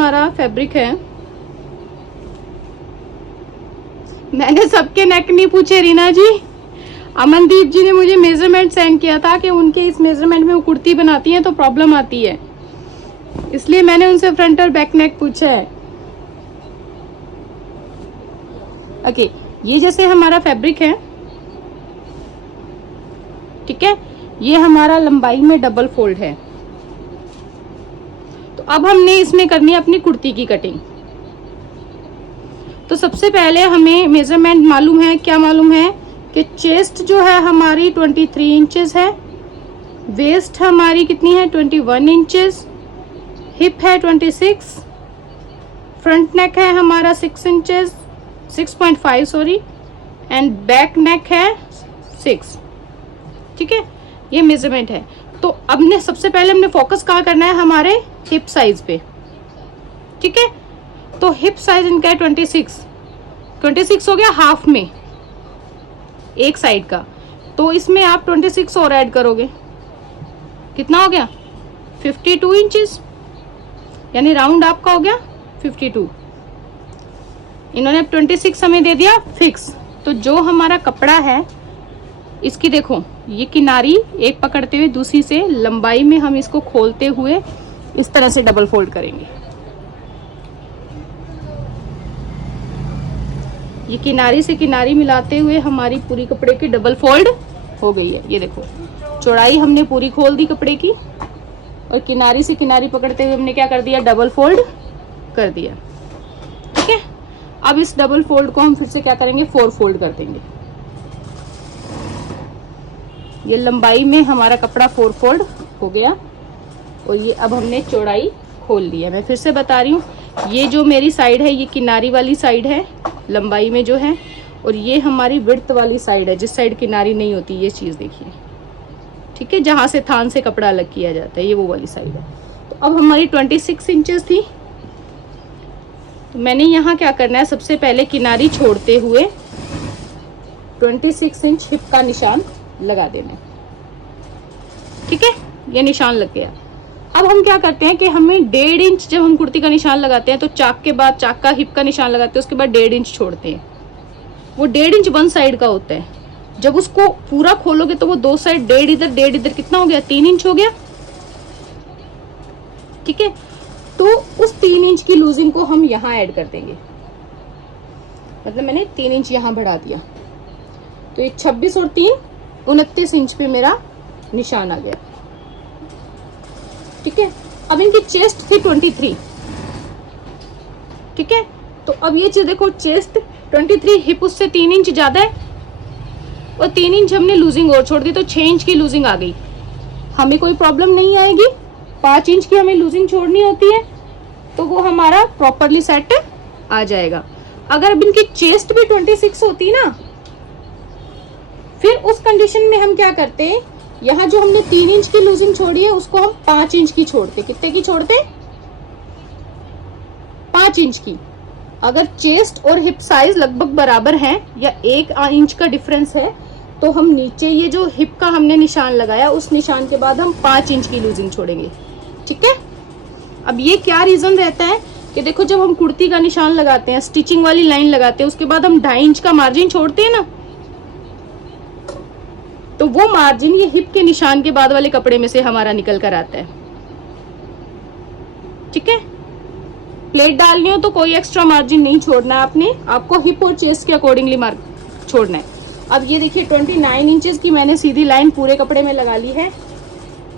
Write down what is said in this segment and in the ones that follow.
हमारा फैब्रिक है, मैंने सबके नेक नहीं पूछे रीना जी, अमनदीप जी ने मुझे मेजरमेंट सेंड किया था कि उनके इस मेजरमेंट में वो कुर्ती बनाती हैं तो प्रॉब्लम आती है, इसलिए मैंने उनसे फ्रंट और बैक नेक पूछा है। ओके, ये जैसे हमारा फैब्रिक है, ठीक है, ये हमारा लंबाई में डबल फोल्ड है। तो अब हमने इसमें करनी है अपनी कुर्ती की कटिंग। तो सबसे पहले हमें मेजरमेंट मालूम है, क्या मालूम है कि चेस्ट जो है हमारी 23 इंचेस है, वेस्ट हमारी कितनी है 21 इंचेस, हिप है 26, फ्रंट नेक है हमारा 6 inches 6.5 sorry, and back neck है 6। ठीक है, ये मेजरमेंट है। तो अब ने सबसे पहले हमने फोकस कहाँ करना है, हमारे हिप साइज पे। ठीक है, तो हिप साइज इनका है 26 हो गया हाफ में एक साइड का, तो इसमें आप 26 और ऐड करोगे, कितना हो गया 52 इंचेस, यानी राउंड आपका हो गया 52। इन्होंने 26 हमें दे दिया फिक्स। तो जो हमारा कपड़ा है इसकी देखो, ये किनारी एक पकड़ते हुए दूसरी से लंबाई में हम इसको खोलते हुए इस तरह से डबल फोल्ड करेंगे। ये किनारी से किनारी मिलाते हुए हमारी पूरी कपड़े की डबल फोल्ड हो गई है। ये देखो, चौड़ाई हमने पूरी खोल दी कपड़े की, और किनारी से किनारी पकड़ते हुए हमने क्या कर दिया, डबल फोल्ड कर दिया। ठीक है, अब इस डबल फोल्ड को हम फिर से क्या करेंगे, 4 फोल्ड कर देंगे। ये लंबाई में हमारा कपड़ा 4 फोल्ड हो गया, और ये अब हमने चौड़ाई खोल ली है। मैं फिर से बता रही हूँ, ये जो मेरी साइड है ये किनारी वाली साइड है लंबाई में जो है, और ये हमारी विड्थ वाली साइड है जिस साइड किनारी नहीं होती, ये चीज देखिए। ठीक है, जहां से थान से कपड़ा अलग किया जाता है, ये वो वाली साइड है। तो अब हमारी 26 इंचेस थी, तो मैंने यहाँ क्या करना है, सबसे पहले किनारी छोड़ते हुए 26 इंच हिप का निशान लगा देना है। ठीक है, ये निशान लग गया। अब हम क्या करते हैं कि हमें 1.5 इंच, जब हम कुर्ती का निशान लगाते हैं तो चाक के बाद, चाक का हिप का निशान लगाते हैं, उसके बाद 1.5 इंच छोड़ते हैं। वो 1.5 इंच वन साइड का होता है। जब उसको पूरा खोलोगे तो वो दो साइड, 1.5 इधर, कितना हो गया 3 इंच हो गया। ठीक है, तो उस 3 इंच की लूजिंग को हम यहाँ ऐड कर देंगे, मतलब मैंने 3 इंच यहाँ बढ़ा दिया, तो ये 26 और 3 29 इंच पे मेरा निशान आ गया। ठीक है, अब इनकी चेस्ट थी 23। ठीक है, तो अब ये चीज देखो, चेस्ट 23, हिप उससे 3 इंच ज्यादा है, और 3 इंच हमने लूजिंग और छोड़ दी, तो 6 इंच की लूजिंग आ गई। हमें कोई प्रॉब्लम नहीं आएगी, 5 इंच की हमें लूजिंग छोड़नी होती है, तो वो हमारा प्रॉपरली सेट आ जाएगा। अगर अब इनकी चेस्ट भी 26 होती ना, फिर उस कंडीशन में हम क्या करते हैं, यहाँ जो हमने 3 इंच की लूजिंग छोड़ी है उसको हम 5 इंच की छोड़ते। कितने की छोड़ते, 5 इंच की। अगर चेस्ट और हिप साइज लगभग बराबर हैं या 1 इंच का डिफरेंस है, तो हम नीचे ये जो हिप का हमने निशान लगाया उस निशान के बाद हम 5 इंच की लूजिंग छोड़ेंगे। ठीक है, अब ये क्या रीजन रहता है कि देखो, जब हम कुर्ती का निशान लगाते हैं, स्टिचिंग वाली लाइन लगाते हैं, उसके बाद हम 2.5 इंच का मार्जिन छोड़ते हैं ना, तो वो मार्जिन ये हिप के निशान के बाद वाले कपड़े में से हमारा निकल कर आता है। ठीक है, प्लेट डालनी हो तो कोई एक्स्ट्रा मार्जिन नहीं छोड़ना है आपने, आपको हिप और चेस्ट के अकॉर्डिंगली मार्क छोड़ना है। अब ये देखिए 29 इंचेस की मैंने सीधी लाइन पूरे कपड़े में लगा ली है।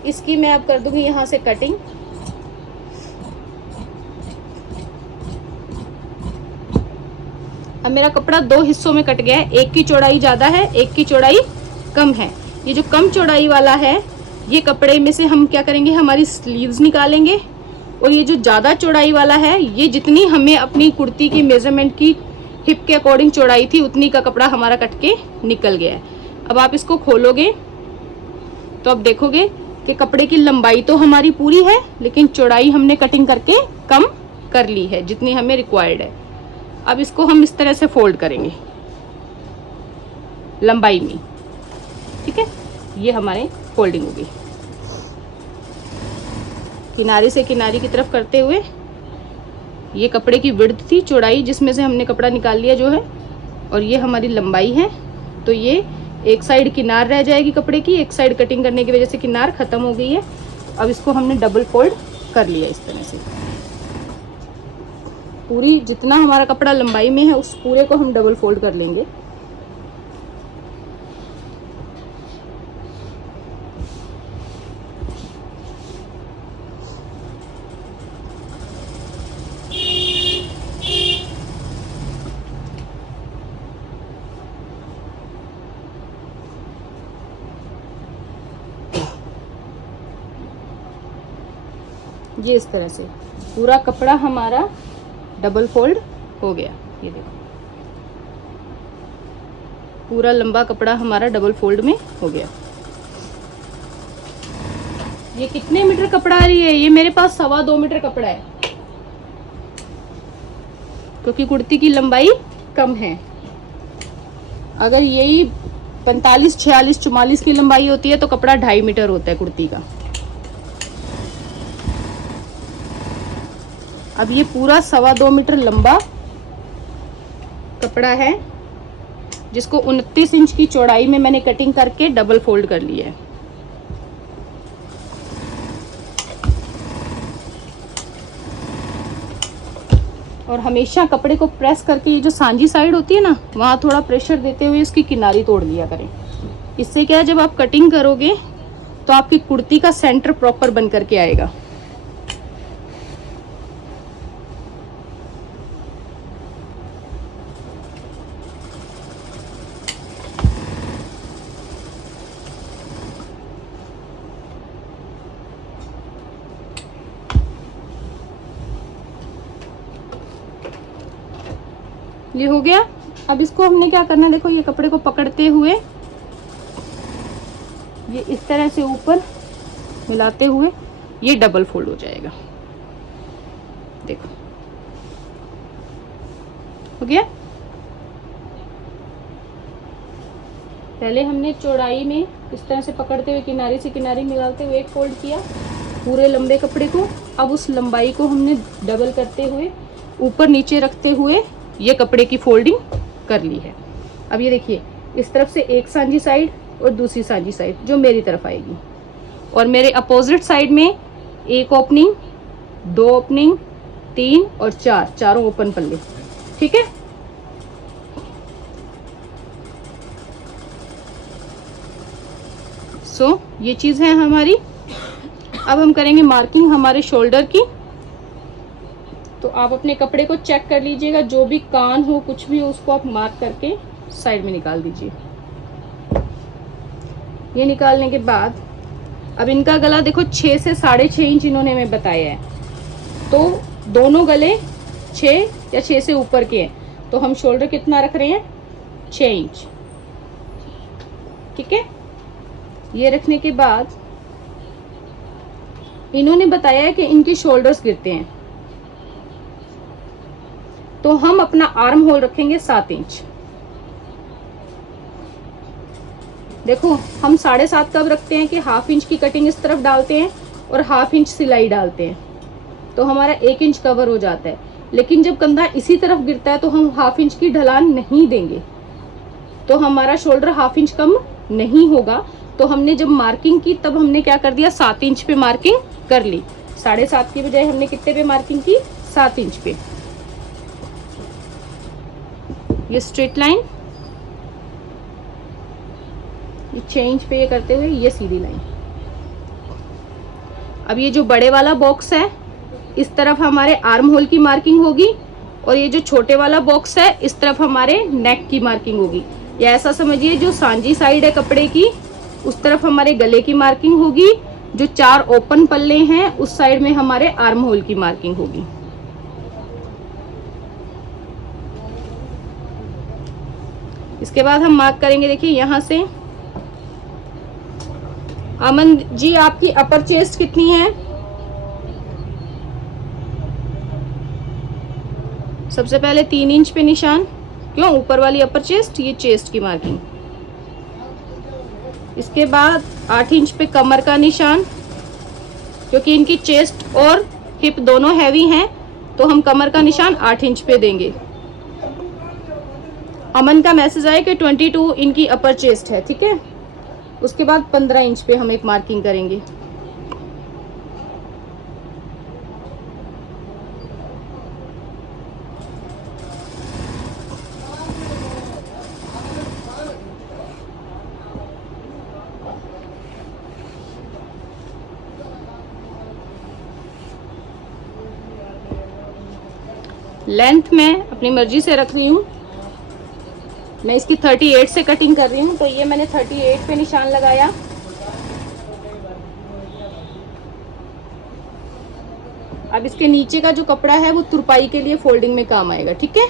इसकी मैं अब कर दूंगी यहाँ से कटिंग। अब मेरा कपड़ा 2 हिस्सों में कट गया है, एक की चौड़ाई ज्यादा है, एक की चौड़ाई कम है। ये जो कम चौड़ाई वाला है, ये कपड़े में से हम क्या करेंगे, हमारी स्लीव्स निकालेंगे, और ये जो ज्यादा चौड़ाई वाला है, ये जितनी हमें अपनी कुर्ती की मेजरमेंट की हिप के अकॉर्डिंग चौड़ाई थी उतनी का कपड़ा हमारा कट के निकल गया है। अब आप इसको खोलोगे तो अब देखोगे कि कपड़े की लंबाई तो हमारी पूरी है, लेकिन चौड़ाई हमने कटिंग करके कम कर ली है जितनी हमें रिक्वायर्ड है। अब इसको हम इस तरह से फोल्ड करेंगे लंबाई में। ठीक है, ये हमारे फोल्डिंग होगी, किनारे से किनारे की तरफ करते हुए ये कपड़े की विड्थ थी, चौड़ाई, जिसमें से हमने कपड़ा निकाल लिया जो है, और ये हमारी लंबाई है। तो ये एक साइड किनार रह जाएगी कपड़े की, एक साइड कटिंग करने की वजह से किनार ख़त्म हो गई है। अब इसको हमने डबल फोल्ड कर लिया इस तरह से। पूरी जितना हमारा कपड़ा लंबाई में है उस पूरे को हम डबल फोल्ड कर लेंगे। ये इस तरह से पूरा कपड़ा हमारा डबल फोल्ड हो गया। ये देखो पूरा लंबा कपड़ा हमारा डबल फोल्ड में हो गया। ये कितने मीटर कपड़ा आ रही है? ये मेरे पास 2.25 मीटर कपड़ा है, क्योंकि कुर्ती की लंबाई कम है। अगर यही 45, 46, 44 की लंबाई होती है तो कपड़ा 2.5 मीटर होता है कुर्ती का। अब ये पूरा 2.25 मीटर लंबा कपड़ा है, जिसको 29 इंच की चौड़ाई में मैंने कटिंग करके डबल फोल्ड कर लिया है। और हमेशा कपड़े को प्रेस करके, ये जो सांझी साइड होती है ना, वहाँ थोड़ा प्रेशर देते हुए इसकी किनारी तोड़ लिया करें। इससे क्या है, जब आप कटिंग करोगे तो आपकी कुर्ती का सेंटर प्रॉपर बन करके आएगा। ये हो गया। अब इसको हमने क्या करना है, देखो ये कपड़े को पकड़ते हुए ये इस तरह से ऊपर मिलाते हुए ये डबल फोल्ड हो जाएगा। देखो हो गया। पहले हमने चौड़ाई में इस तरह से पकड़ते हुए किनारे से किनारे मिलाते हुए एक फोल्ड किया पूरे लंबे कपड़े को। अब उस लंबाई को हमने डबल करते हुए ऊपर नीचे रखते हुए ये कपड़े की फोल्डिंग कर ली है। अब ये देखिए, इस तरफ से एक सांझी साइड और दूसरी सांझी साइड जो मेरी तरफ आएगी, और मेरे अपोजिट साइड में एक ओपनिंग, 2 ओपनिंग, 3 और 4, चारों ओपन पल्ले। ठीक है। सो ये चीज है हमारी। अब हम करेंगे मार्किंग हमारे शोल्डर की। तो आप अपने कपड़े को चेक कर लीजिएगा, जो भी कान हो कुछ भी हो उसको आप मार्क करके साइड में निकाल दीजिए। ये निकालने के बाद अब इनका गला देखो 6 से 6.5 इंच इन्होंने हमें बताया है, तो दोनों गले 6 या 6 से ऊपर के हैं। तो हम शोल्डर कितना रख रहे हैं? 6 इंच। ठीक है। ये रखने के बाद इन्होंने बताया है कि इनके शोल्डर्स गिरते हैं, तो हम अपना आर्म होल रखेंगे 7 इंच। देखो हम 7.5 कब रखते हैं कि 1/2 इंच की कटिंग इस तरफ डालते हैं और 1/2 इंच सिलाई डालते हैं, तो हमारा 1 इंच कवर हो जाता है। लेकिन जब कंधा इसी तरफ गिरता है तो हम 1/2 इंच की ढलान नहीं देंगे, तो हमारा शोल्डर 1/2 इंच कम नहीं होगा। तो हमने जब मार्किंग की तब हमने क्या कर दिया, 7 इंच पे मार्किंग कर ली। 7.5 की बजाय हमने कितने पे मार्किंग की? 7 इंच पे। ये स्ट्रेट लाइन, ये 6 इंच पे ये करते हुए ये सीधी लाइन। अब ये जो बड़े वाला बॉक्स है इस तरफ हमारे आर्म होल की मार्किंग होगी, और ये जो छोटे वाला बॉक्स है इस तरफ हमारे नेक की मार्किंग होगी। या ऐसा समझिए, जो सांझी साइड है कपड़े की उस तरफ हमारे गले की मार्किंग होगी, जो 4 ओपन पल्ले हैं उस साइड में हमारे आर्म होल की मार्किंग होगी। इसके बाद हम मार्क करेंगे। देखिए यहाँ से, अमन जी आपकी अपर चेस्ट कितनी है? सबसे पहले 3 इंच पे निशान, क्यों? ऊपर वाली अपर चेस्ट, ये चेस्ट की मार्किंग। इसके बाद 8 इंच पे कमर का निशान, क्योंकि इनकी चेस्ट और हिप दोनों हैवी हैं तो हम कमर का निशान 8 इंच पे देंगे। अमन का मैसेज आया कि 22 इनकी अपर चेस्ट है, ठीक है। उसके बाद 15 इंच पे हम एक मार्किंग करेंगे। लेंथ मैं अपनी मर्जी से रख रही हूँ, मैं इसकी 38 से कटिंग कर रही हूँ, तो ये मैंने 38 पे निशान लगाया। अब इसके नीचे का जो कपड़ा है वो तुरपाई के लिए फोल्डिंग में काम आएगा, ठीक है।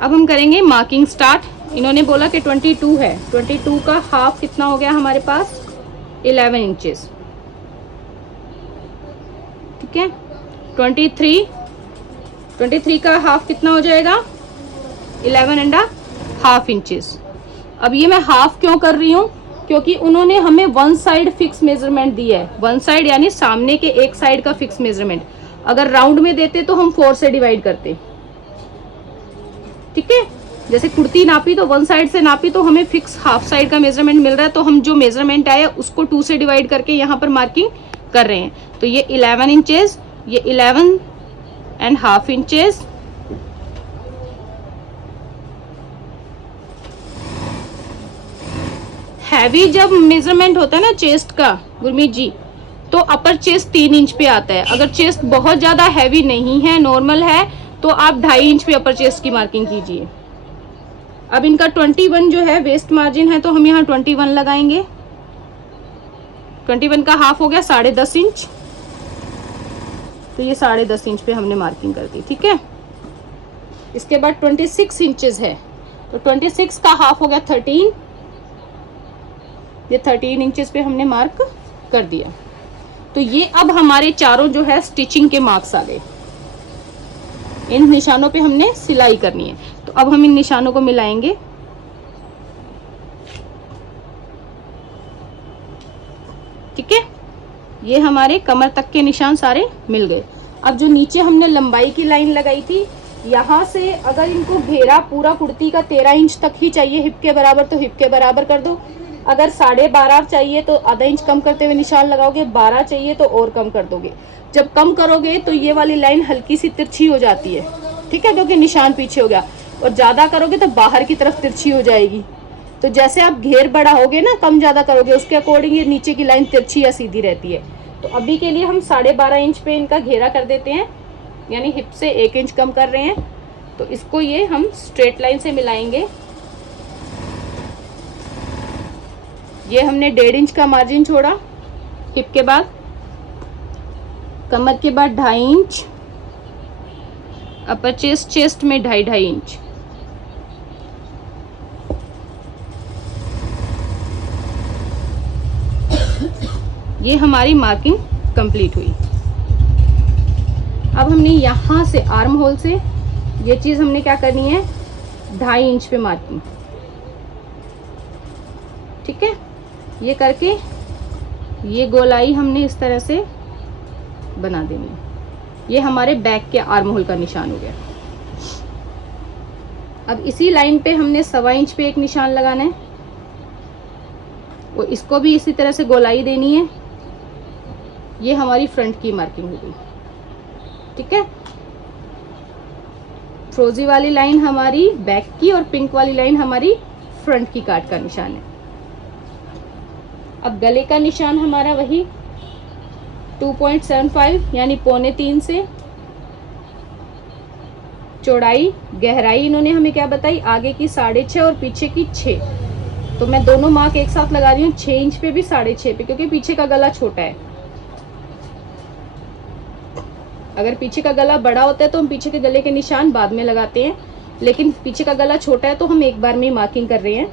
अब हम करेंगे मार्किंग स्टार्ट। इन्होंने बोला कि 22 है, 22 का हाफ कितना हो गया हमारे पास, 11 इंचेस, ठीक है। 23 का हाफ कितना हो जाएगा, 11.5 इंचेस। अब ये मैं हाफ क्यों कर रही हूँ, क्योंकि उन्होंने हमें वन साइड फिक्स मेजरमेंट दी है। वन साइड यानी सामने के एक साइड का फिक्स मेजरमेंट। अगर राउंड में देते तो हम 4 से डिवाइड करते, ठीक है। जैसे कुर्ती नापी तो वन साइड से नापी तो हमें फिक्स हाफ साइड का मेजरमेंट मिल रहा है, तो हम जो मेजरमेंट आया उसको 2 से डिवाइड करके यहाँ पर मार्किंग कर रहे हैं। तो ये 11 इंचेस, ये 11.5 इंचेस, हैवी जब मेजरमेंट होता है ना चेस्ट का गुरमीत जी, तो अपर चेस्ट 3 इंच पे आता है। अगर चेस्ट बहुत ज्यादा हैवी नहीं है, नॉर्मल है, तो आप 2.5 इंच पे अपर चेस्ट की मार्किंग कीजिए। अब इनका 21 जो है वेस्ट मार्जिन है, तो हम यहाँ 21 लगाएंगे। 21 का हाफ हो गया 10.5 इंच, तो ये 10.5 इंच पे हमने मार्किंग कर दी, ठीक है। इसके बाद 26 इंचेस है, तो 26 का हाफ हो गया 13, ये 13 इंचेस पे हमने मार्क कर दिया। तो ये अब हमारे चारों जो है स्टिचिंग के मार्क्स आ गए। इन निशानों पे हमने सिलाई करनी है, तो अब हम इन निशानों को मिलाएंगे। ठीक है, ये हमारे कमर तक के निशान सारे मिल गए। अब जो नीचे हमने लंबाई की लाइन लगाई थी, यहाँ से अगर इनको घेरा पूरा कुर्ती का 13 इंच तक ही चाहिए हिप के बराबर, तो हिप के बराबर कर दो। अगर 12.5 चाहिए तो आधा इंच कम करते हुए निशान लगाओगे, 12 चाहिए तो और कम कर दोगे। जब कम करोगे तो ये वाली लाइन हल्की सी तिरछी हो जाती है, ठीक है, क्योंकि निशान पीछे हो गया। और ज्यादा करोगे तो बाहर की तरफ तिरछी हो जाएगी। तो जैसे आप घेर बढ़ाओगे ना, कम ज्यादा करोगे, उसके अकॉर्डिंग ये नीचे की लाइन तिरछी या सीधी रहती है। तो अभी के लिए हम 12.5 इंच पे इनका घेरा कर देते हैं, यानी हिप से 1 इंच कम कर रहे हैं। तो इसको ये हम स्ट्रेट लाइन से मिलाएंगे। ये हमने 1.5 इंच का मार्जिन छोड़ा हिप के बाद, कमर के बाद 2.5 इंच, अपर चेस्ट में 2.5 इंच। ये हमारी मार्किंग कंप्लीट हुई। अब हमने यहां से आर्म होल से ये चीज हमने क्या करनी है, 2.5 इंच पे मार्किंग, ठीक है। ये करके ये गोलाई हमने इस तरह से बना देनी है। ये हमारे बैक के आर्म होल का निशान हो गया। अब इसी लाइन पे हमने 1.25 इंच पे एक निशान लगाना है, और इसको भी इसी तरह से गोलाई देनी है। ये हमारी फ्रंट की मार्किंग हो गई, ठीक है। फ्रोजी वाली लाइन हमारी बैक की और पिंक वाली लाइन हमारी फ्रंट की काट का निशान है। अब गले का निशान हमारा वही 2.75 यानी 2.25 से चौड़ाई, गहराई इन्होंने हमें क्या बताई, आगे की 6.5 और पीछे की 6। तो मैं दोनों मार्क एक साथ लगा रही हूँ, 6 इंच पे भी 6.5 पे, क्योंकि पीछे का गला छोटा है। अगर पीछे का गला बड़ा होता है तो हम पीछे के गले के निशान बाद में लगाते हैं, लेकिन पीछे का गला छोटा है तो हम एक बार में ही मार्किंग कर रहे हैं।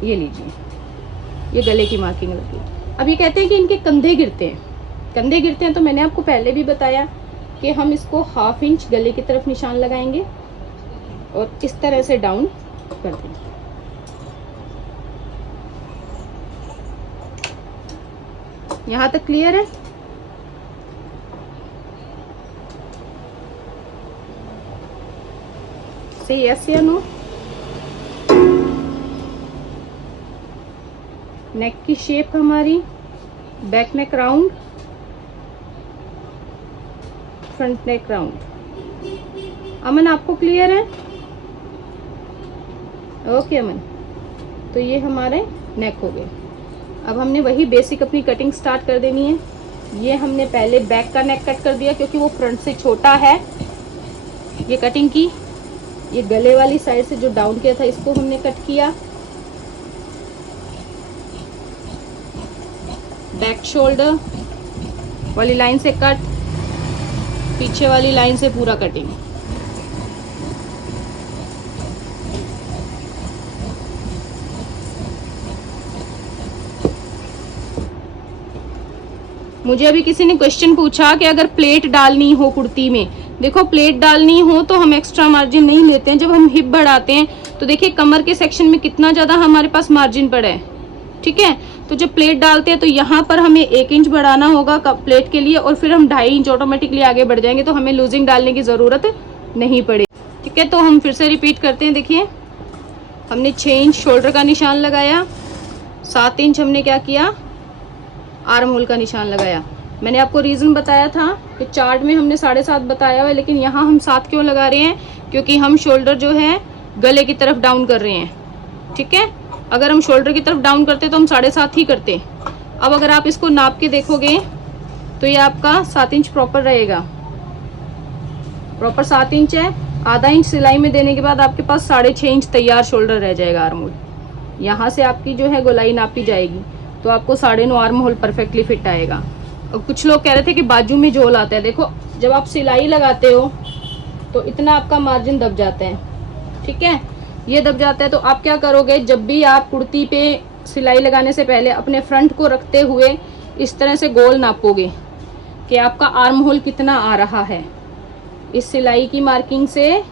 ये लीजिए, ये गले की मार्किंग लगी। अब ये कहते हैं कि इनके कंधे गिरते हैं, कंधे गिरते हैं, तो मैंने आपको पहले भी बताया कि हम इसको 1/2 इंच गले की तरफ निशान लगाएंगे और इस तरह से डाउन कर देंगे। यहाँ तक क्लियर है? से यस या नो? नेक की शेप हमारी, back neck round, front neck round. Aman आपको क्लियर है? ओके अमन, तो ये हमारे नेक हो गए। अब हमने वही बेसिक अपनी कटिंग स्टार्ट कर देनी है। ये हमने पहले बैक का नेक कट कर दिया क्योंकि वो फ्रंट से छोटा है। ये कटिंग की, ये गले वाली साइड से जो डाउन किया था इसको हमने कट किया। बैक शोल्डर वाली लाइन से कट, पीछे वाली लाइन से पूरा कटिंग। मुझे अभी किसी ने क्वेश्चन पूछा कि अगर प्लेट डालनी हो कुर्ती में, देखो प्लेट डालनी हो तो हम एक्स्ट्रा मार्जिन नहीं लेते हैं। जब हम हिप बढ़ाते हैं तो देखिए कमर के सेक्शन में कितना ज्यादा हमारे पास मार्जिन पड़ा है, ठीक है। तो जब प्लेट डालते हैं तो यहाँ पर हमें 1 इंच बढ़ाना होगा प्लेट के लिए, और फिर हम 2.5 इंच ऑटोमेटिकली आगे बढ़ जाएंगे, तो हमें लूजिंग डालने की जरूरत नहीं पड़ेगी, ठीक है। तो हम फिर से रिपीट करते हैं। देखिए हमने 6 इंच शोल्डर का निशान लगाया, 7 इंच हमने क्या किया, आर्म होल का निशान लगाया। मैंने आपको रीजन बताया था कि चार्ट में हमने 7.5 बताया हुआ है, लेकिन यहाँ हम 7 क्यों लगा रहे हैं, क्योंकि हम शोल्डर जो है गले की तरफ डाउन कर रहे हैं, ठीक है। अगर हम शोल्डर की तरफ डाउन करते तो हम 7.5 ही करते। अब अगर आप इसको नाप के देखोगे तो ये आपका 7 इंच प्रॉपर रहेगा, प्रॉपर 7 इंच है। आधा इंच सिलाई में देने के बाद आपके पास 6.5 इंच तैयार शोल्डर रह जाएगा आर्म होल। यहाँ से आपकी जो है गोलाई नापी जाएगी तो आपको 9.5 आर्म होल परफेक्टली फिट आएगा। और कुछ लोग कह रहे थे कि बाजू में झोल आता है, देखो जब आप सिलाई लगाते हो तो इतना आपका मार्जिन दब जाता है, ठीक है, ये दब जाता है। तो आप क्या करोगे, जब भी आप कुर्ती पे सिलाई लगाने से पहले अपने फ्रंट को रखते हुए इस तरह से गोल नापोगे कि आपका आर्म होल कितना आ रहा है। इस सिलाई की मार्किंग से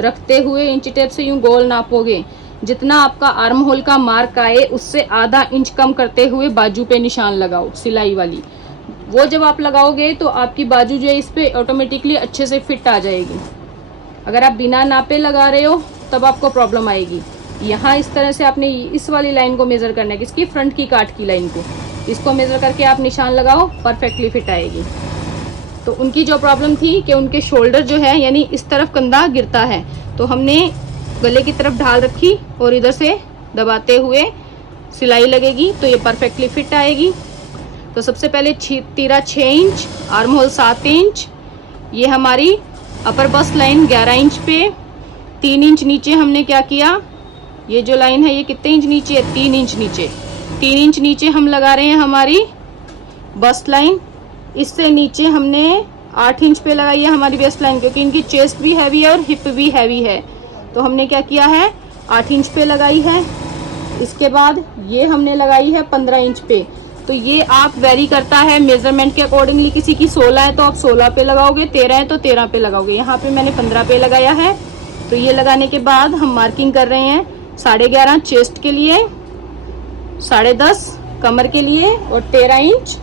रखते हुए इंच टेप से यूं गोल नापोगे, जितना आपका आर्म होल का मार्क आए उससे आधा इंच कम करते हुए बाजू पे निशान लगाओ सिलाई वाली। वो जब आप लगाओगे तो आपकी बाजू जो है इस पे ऑटोमेटिकली अच्छे से फिट आ जाएगी। अगर आप बिना नापे लगा रहे हो तब आपको प्रॉब्लम आएगी। यहाँ इस तरह से आपने इस वाली लाइन को मेजर करना है, किसकी, फ्रंट की काट की लाइन को, इसको मेजर करके आप निशान लगाओ, परफेक्टली फिट आएगी। तो उनकी जो प्रॉब्लम थी कि उनके शोल्डर जो है यानी इस तरफ कंधा गिरता है, तो हमने गले की तरफ ढाल रखी और इधर से दबाते हुए सिलाई लगेगी तो ये परफेक्टली फिट आएगी। तो सबसे पहले तीरा 6 इंच, आर्म होल 7 इंच, ये हमारी अपर बस्ट लाइन 11 इंच पे, 3 इंच नीचे हमने क्या किया, ये जो लाइन है ये कितने इंच नीचे है, 3 इंच नीचे, 3 इंच नीचे हम लगा रहे हैं हमारी बस्ट लाइन। इससे नीचे हमने 8 इंच पे लगाई है हमारी वेस्ट लाइन, क्योंकि इनकी चेस्ट भी हैवी है और हिप भी हैवी है, तो हमने क्या किया है 8 इंच पे लगाई है। इसके बाद ये हमने लगाई है 15 इंच पे। तो ये आप वेरी करता है मेजरमेंट के अकॉर्डिंगली, किसी की 16 है तो आप 16 पे लगाओगे, 13 है तो 13 पे लगाओगे। यहाँ पे मैंने 15 पे लगाया है। तो ये लगाने के बाद हम मार्किंग कर रहे हैं 11.5 चेस्ट के लिए, 10.5 कमर के लिए और 13 इंच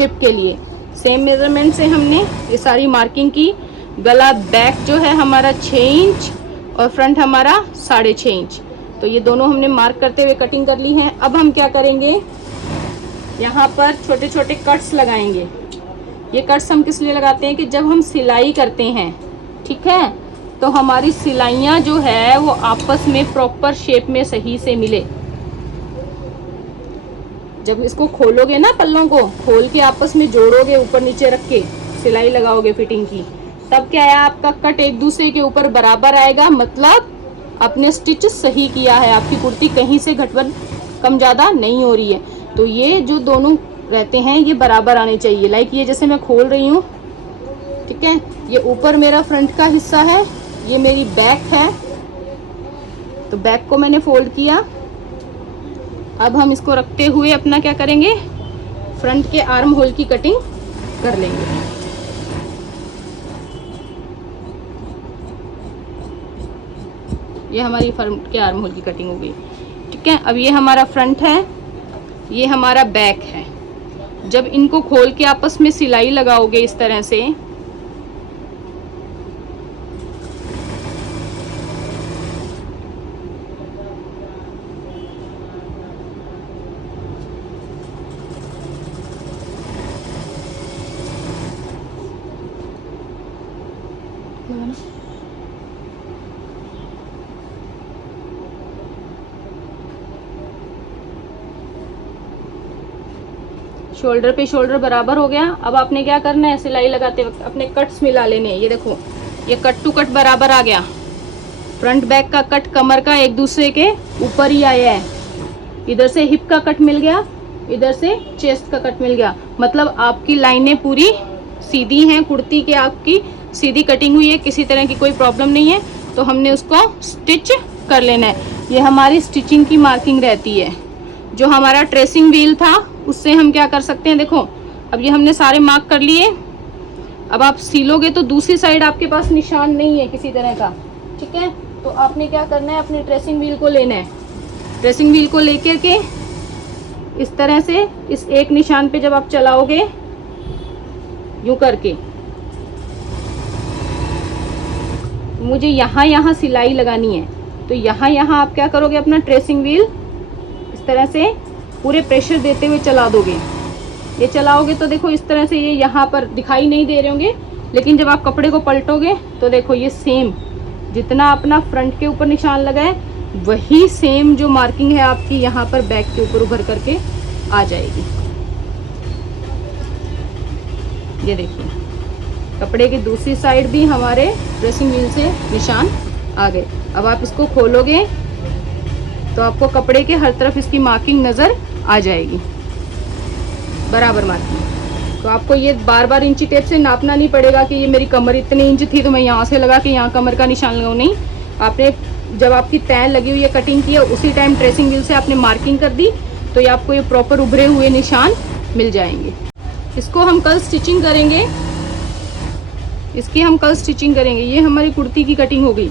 हिप के लिए। सेम मेजरमेंट से हमने ये सारी मार्किंग की। गला बैक जो है हमारा 6 इंच और फ्रंट हमारा 6.5 इंच। तो ये दोनों हमने मार्क करते हुए कटिंग कर ली है। अब हम क्या करेंगे, यहाँ पर छोटे छोटे कट्स लगाएंगे। ये कट्स हम किस लिए लगाते हैं कि जब हम सिलाई करते हैं, ठीक है, तो हमारी सिलाइयाँ जो है वो आपस में प्रॉपर शेप में सही से मिले। जब इसको खोलोगे ना, पल्लों को खोल के आपस में जोड़ोगे, ऊपर नीचे रख के सिलाई लगाओगे फिटिंग की, तब क्या है आपका कट एक दूसरे के ऊपर बराबर आएगा, मतलब आपने स्टिच सही किया है, आपकी कुर्ती कहीं से घटवन कम ज्यादा नहीं हो रही है। तो ये जो दोनों रहते हैं ये बराबर आने चाहिए। लाइक ये जैसे मैं खोल रही हूँ, ठीक है, ये ऊपर मेरा फ्रंट का हिस्सा है, ये मेरी बैक है, तो बैक को मैंने फोल्ड किया। अब हम इसको रखते हुए अपना क्या करेंगे, फ्रंट के आर्म होल की कटिंग कर लेंगे। ये हमारी फ्रंट के आर्म होल की कटिंग हो गई, ठीक है। अब ये हमारा फ्रंट है, ये हमारा बैक है। जब इनको खोल के आपस में सिलाई लगाओगे इस तरह से, शोल्डर पे शोल्डर बराबर हो गया। अब आपने क्या करना है, सिलाई लगाते वक्त अपने कट्स मिला लेने हैं। ये देखो, ये कट टू कट बराबर आ गया। फ्रंट बैक का कट कमर का एक दूसरे के ऊपर ही आया है। इधर से हिप का कट मिल गया, इधर से चेस्ट का कट मिल गया। मतलब आपकी लाइनें पूरी सीधी हैं, कुर्ती के आपकी सीधी कटिंग हुई है, किसी तरह की कोई प्रॉब्लम नहीं है। तो हमने उसको स्टिच कर लेना है। ये हमारी स्टिचिंग की मार्किंग रहती है। जो हमारा ट्रेसिंग व्हील था उससे हम क्या कर सकते हैं, देखो अब ये हमने सारे मार्क कर लिए। अब आप सिलोगे तो दूसरी साइड आपके पास निशान नहीं है किसी तरह का, ठीक है। तो आपने क्या करना है, अपने ट्रेसिंग व्हील को लेना है। ट्रेसिंग व्हील को लेकर के इस तरह से इस एक निशान पे जब आप चलाओगे यूं करके, मुझे यहाँ सिलाई लगानी है। तो यहाँ आप क्या करोगे, अपना ट्रेसिंग व्हील इस तरह से पूरे प्रेशर देते हुए चला दोगे। ये चलाओगे तो देखो इस तरह से ये यहाँ पर दिखाई नहीं दे रहे होंगे, लेकिन जब आप कपड़े को पलटोगे तो देखो ये सेम जितना अपना फ्रंट के ऊपर निशान लगा है वही सेम जो मार्किंग है आपकी यहाँ पर बैक के ऊपर उभर करके आ जाएगी। ये देखिए, कपड़े की दूसरी साइड भी हमारे ड्रेसिंग व्हील से निशान आ गए। अब आप इसको खोलोगे तो आपको कपड़े के हर तरफ इसकी मार्किंग नज़र आ जाएगी, बराबर मार्किंग। तो आपको ये बार बार इंची टेप से नापना नहीं पड़ेगा कि ये मेरी कमर इतनी इंच थी तो मैं यहाँ से लगा के यहाँ कमर का निशान लगाऊँ। नहीं, आपने जब आपकी तय लगी हुई है, कटिंग की है, उसी टाइम ट्रेसिंग व्हील से आपने मार्किंग कर दी तो ये आपको ये प्रॉपर उभरे हुए निशान मिल जाएंगे। इसको हम कल स्टिचिंग करेंगे, इसकी हम कल स्टिचिंग करेंगे। ये हमारी कुर्ती की कटिंग हो गई।